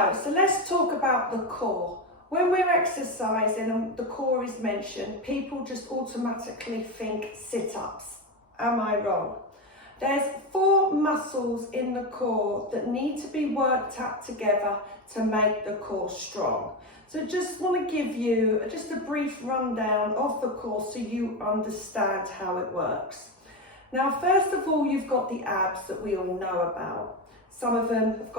go. So let's talk about the core. When we're exercising and the core is mentioned, people just automatically think sit-ups. Am I wrong? There's 4 muscles in the core that need to be worked at together to make the core strong. So just want to give you just a brief rundown of the core so you understand how it works. Now, first of all, you've got the abs that we all know about. Some of you have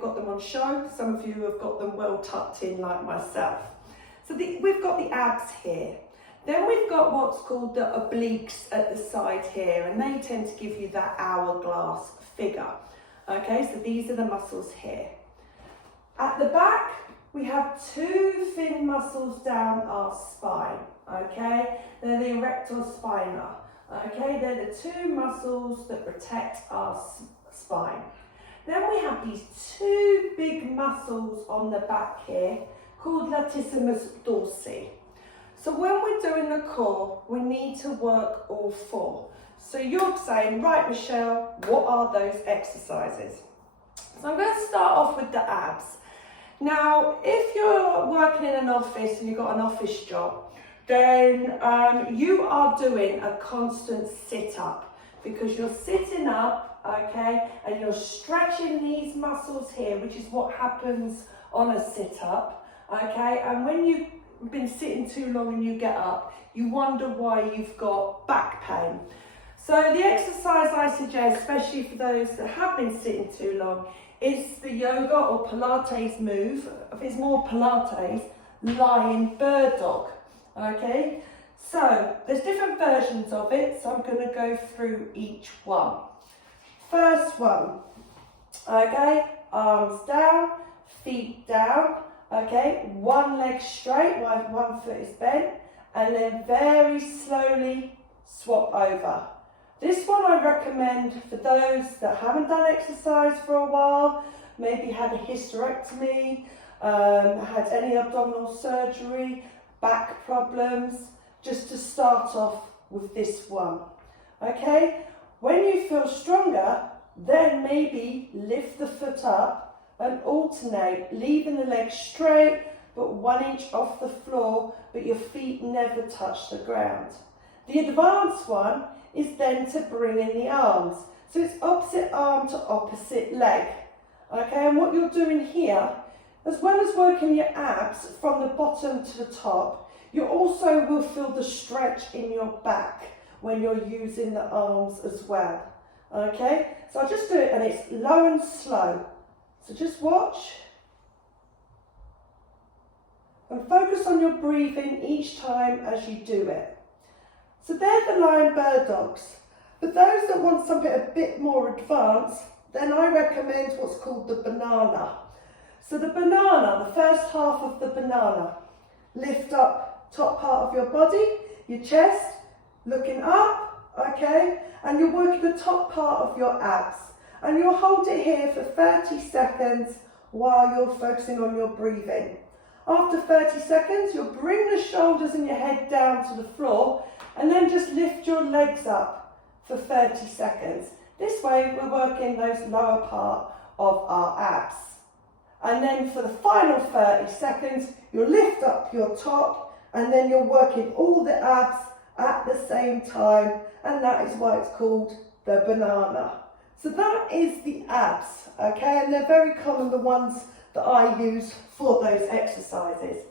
got them on show, some of you have got them well tucked in like myself. So we've got the abs here. Then we've got what's called the obliques at the side here, and they tend to give you that hourglass figure. Okay, so these are the muscles here. At the back, we have 2 thin muscles down our spine. Okay, they're the erector spina. Okay, they're the 2 muscles that protect our spine. Then we have these 2 big muscles on the back here called latissimus dorsi. So when we're doing the core, we need to work all 4. So you're saying, right, Michelle, what are those exercises? So I'm going to start off with the abs. Now, if you're working in an office and you've got an office job, then you are doing a constant sit-up because you're sitting up, okay, and you're stretching these muscles here, which is what happens on a sit-up, okay, and when you've been sitting too long and you get up, you wonder why you've got back pain. So the exercise I suggest, especially for those that have been sitting too long, is the yoga or Pilates move. It's more Pilates, lying bird dog. Okay, so there's different versions of it, so I'm going to go through each one. First one, okay, arms down, feet down, okay, one leg straight while one foot is bent, and then very slowly swap over. This one I recommend for those that haven't done exercise for a while, maybe had a hysterectomy, had any abdominal surgery, back problems, just to start off with this one. Okay, when you feel stronger, then maybe lift the foot up and alternate, leaving the leg straight but 1 inch off the floor, but your feet never touch the ground. The advanced one is then to bring in the arms. So it's opposite arm to opposite leg. Okay, and what you're doing here, as well as working your abs from the bottom to the top, you also will feel the stretch in your back when you're using the arms as well. Okay, so I'll just do it, and it's low and slow. So just watch. And focus on your breathing each time as you do it. So they're the lying bird dogs. For those that want something a bit more advanced, then I recommend what's called the banana. So the banana, the first half of the banana, lift up top part of your body, your chest, looking up, okay, and you're working the top part of your abs. And you'll hold it here for 30 seconds while you're focusing on your breathing. After 30 seconds, you'll bring the shoulders and your head down to the floor, and then just lift your legs up for 30 seconds. This way we're working those lower part of our abs. And then for the final 30 seconds, you'll lift up your top, and then you're working all the abs at the same time, and that is why it's called the banana. So that is the abs, okay, and they're very common, the ones that I use for those exercises.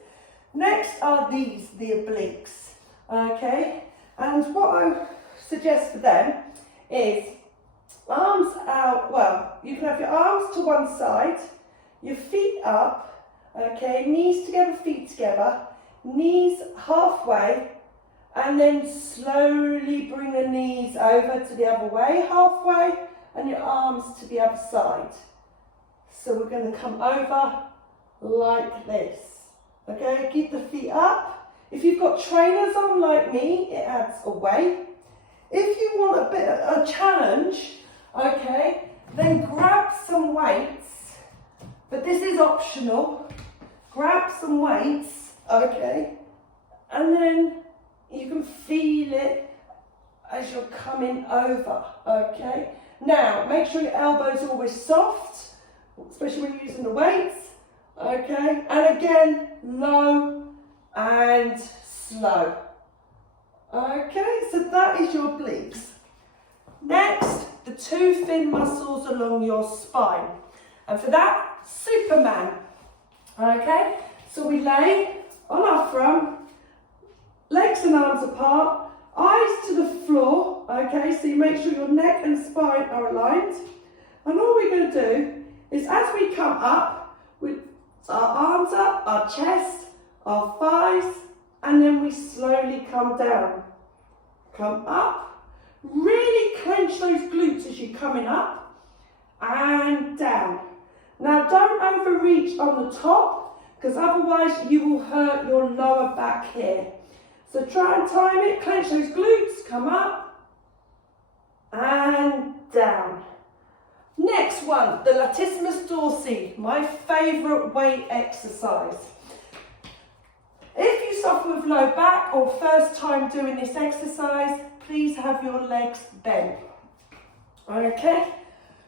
Next are these, the obliques, okay, and what I suggest for them is arms out. Well, you can have your arms to one side, your feet up, okay, knees together, feet together, knees halfway, and then slowly bring the knees over to the other way, halfway, and your arms to the other side. So we're going to come over like this, okay, keep the feet up. If you've got trainers on like me, it adds a weight. If you want a bit of a challenge, okay, then grab some weights, but this is optional. Grab some weights, okay, and then you can feel it as you're coming over, okay. Now, make sure your elbows are always soft, especially when you're using the weights. Okay, and again, low and slow. Okay, so that is your obliques. Next, the two thin muscles along your spine. And for that, Superman. Okay, so we lay on our front, legs and arms apart, eyes to the floor. Okay, so you make sure your neck and spine are aligned. And all we're going to do is, as we come up, with our arms up, our chest, our thighs, and then we slowly come down. Come up, really clench those glutes as you're coming up, and down. Now don't overreach on the top, because otherwise you will hurt your lower back here. So try and time it, clench those glutes, come up, and down. Next one, the latissimus dorsi, my favourite weight exercise. If you suffer with low back or first time doing this exercise, please have your legs bent. Okay,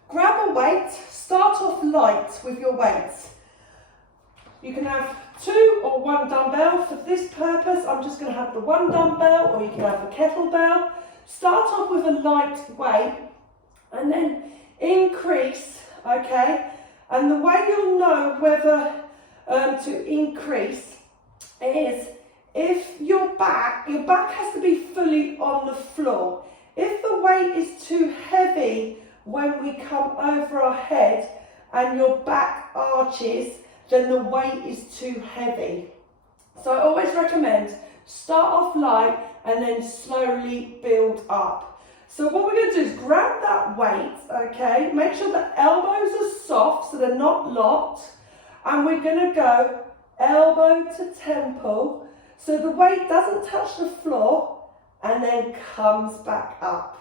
grab a weight, start off light with your weights. You can have 2 or 1 dumbbell. For this purpose, I'm just going to have the 1 dumbbell, or you can have a kettlebell. Start off with a light weight and then increase, okay? And the way you'll know whether to increase is if your back has to be fully on the floor. If the weight is too heavy when we come over our head and your back arches, then the weight is too heavy. So I always recommend start off light and then slowly build up. So what we're going to do is grab that weight, okay? Make sure the elbows are soft so they're not locked. And we're going to go elbow to temple so the weight doesn't touch the floor and then comes back up.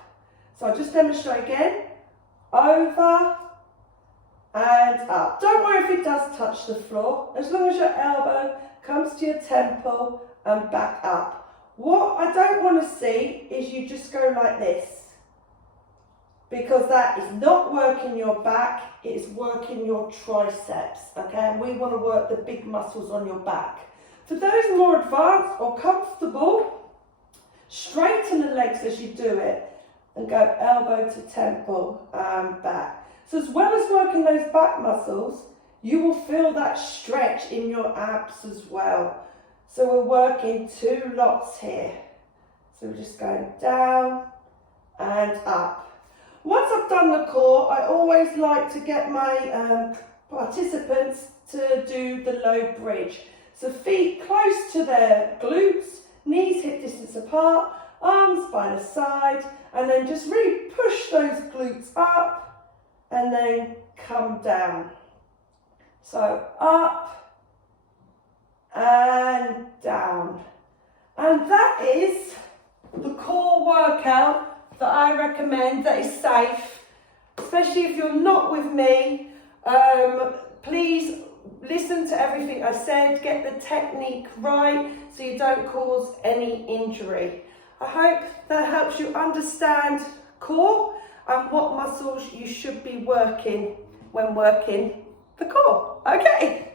So I'll just demonstrate again. Over and up. Don't worry if it does touch the floor, as long as your elbow comes to your temple and back up. What I don't want to see is you just go like this, because that is not working your back, it is working your triceps, okay? And we want to work the big muscles on your back. For those more advanced or comfortable, straighten the legs as you do it and go elbow to temple and back. So as well as working those back muscles, you will feel that stretch in your abs as well. So we're working 2 lots here. So we're just going down and up. Once I've done the core, I always like to get my participants to do the low bridge. So feet close to their glutes, knees hip distance apart, arms by the side, and then just really push those glutes up and then come down. So up and down. And that is the core workout that I recommend, that is safe, especially if you're not with me. Please listen to everything I said, get the technique right so you don't cause any injury. I hope that helps you understand core and what muscles you should be working when working the core. Okay.